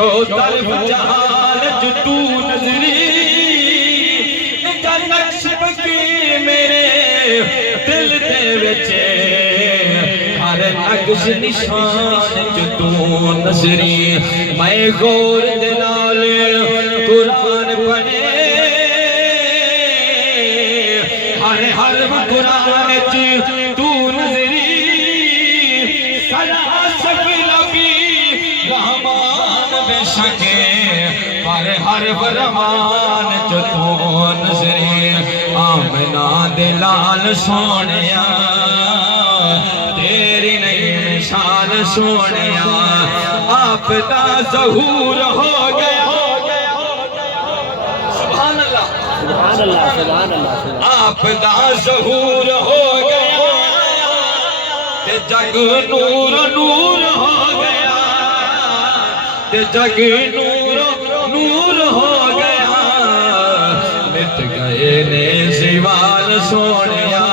جو طرف جہان جو تو نظری کا نقش بکی میرے دل دے وچے ہر نقش نشان جو تو نظری میں غور دلال قرآن پڑھے ہر حرف قرآن چی تو نظری سلا سب لبی رحمان بے شکے ہر حرف رحمان چی تو نظری آمنہ دلال سونیا تیری نئی مثال سونیا آپ دا ظہور ہو گیا سبحان اللہ سبحان اللہ آپ دا ظہور ہو گیا تے جگ نور نور ہو گیا تے جگ نور نور ہو گیا مٹ گئے نے زوال سونیا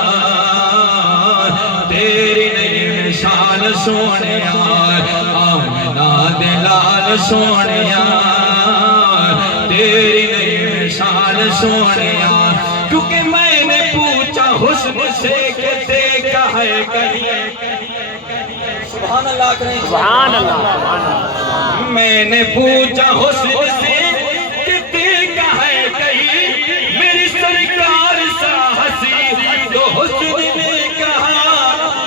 تیری نئی مثال سونیا آمنہ دلال سونیا تیری نئی مثال سونیا کیونکہ میں نے پوچھا حسن سے کہ دیکھا ہے کہیں سبحان اللہ کریں سبحان اللہ میں نے پوچھا حسن سے کہ دیکھا ہے کہیں میری سرکار سا ہنسی تو حسن نے کہا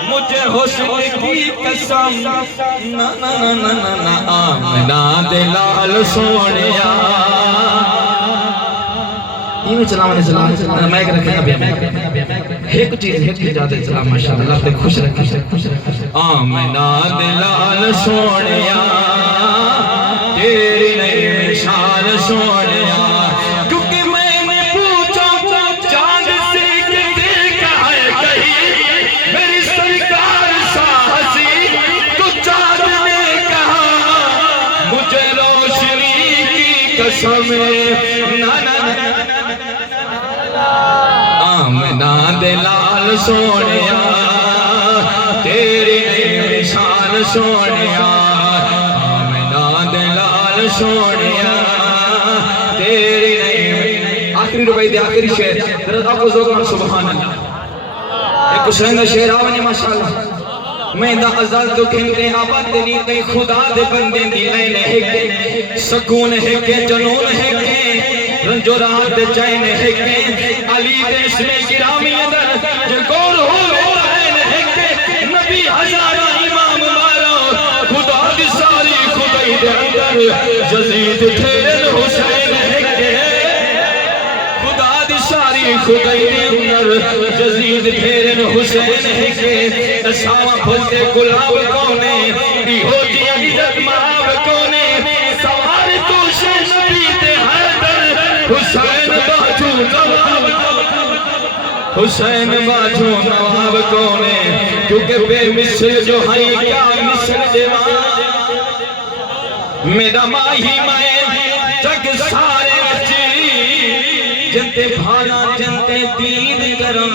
مجھے حسن کی قسم نا نا نا نا نا آمنہ دلال سونیا یہ میں چلانے میں رکھیں ابھی ایک چیز جاتے چلا ماشاءاللہ اللہ تے خوش رکھیں آمنہ دلال سونیا تیری نئی مثال سونیا کیونکہ میں نے پوچھا چاند سے کہ دیکھا ہے کہیں میری سرکار سا ہنسی تو چاند نے کہا مجھے روشنی کی قسم نا نا نا آمنہ دلال سونیا تیری نئی مثال سونیا آمنہ دلال سونیا تیری نئی آخری ربائی دے آخری شعر درد آپ کو ذوقنا سبحان اللہ ایک حسین شعر آوانی ماشاءاللہ میں دا ازال تو کھنگتے آباد دنی تے خدا دے بندے دی لین ہے کہ سکون ہے کہ جنون ہے کہ رنجو راحت چین ہے کہ علی دے اسم گرامی ادر جگور ہو رہن ہے کہ نبی ہزارہ امام مارا خدا دی ساری خدای دے اندر جزید تھیرن حسین ہے کہ خدا دی ساری خدای دے اندر جزید تھیرن حسین ہے کہ ساما پھلتے گلاب کونے ہو جی عزت مہاب کونے سوار تو شہ نبی دے حیدر حسین باجو نواب حسین باجو نواب کونے کیونکہ بے مصر جو ہیں کیا مصر دیوان میرا ماہی میں جگ سارے بچی جنتے بھانا جنتے دید کرم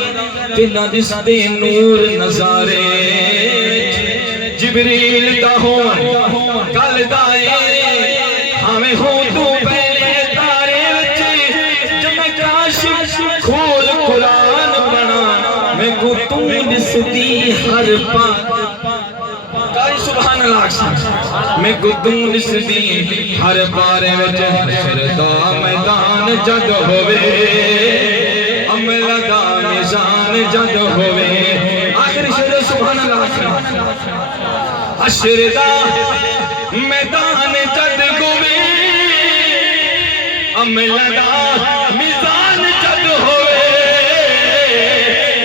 تنہ دستے نور نظارے جبریل دا ہون کل دائے ہمیں ہوں تو پہلے تارے بچے جب میں کاشف کھول قرآن بنا میں کو تو نسدی ہر پاک کائی سبحان اللہ اکسان میں کو تو نسدی ہر پارے وچے حشر دا میدان جد ہوئے عمل دا میزان جد ہوئے آخری شعر سبحان اللہ اکسان حشر دا میدان جد ہوئے عمل دا میزان جد ہوئے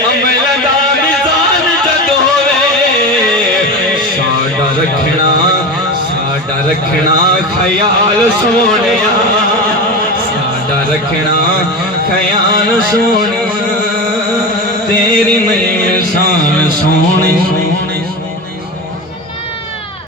عمل دا میزان جد ہوئے ساڈا رکھنا خیال سونیا ساڈا رکھنا خیال سونیا تیری نئی مثال سونیا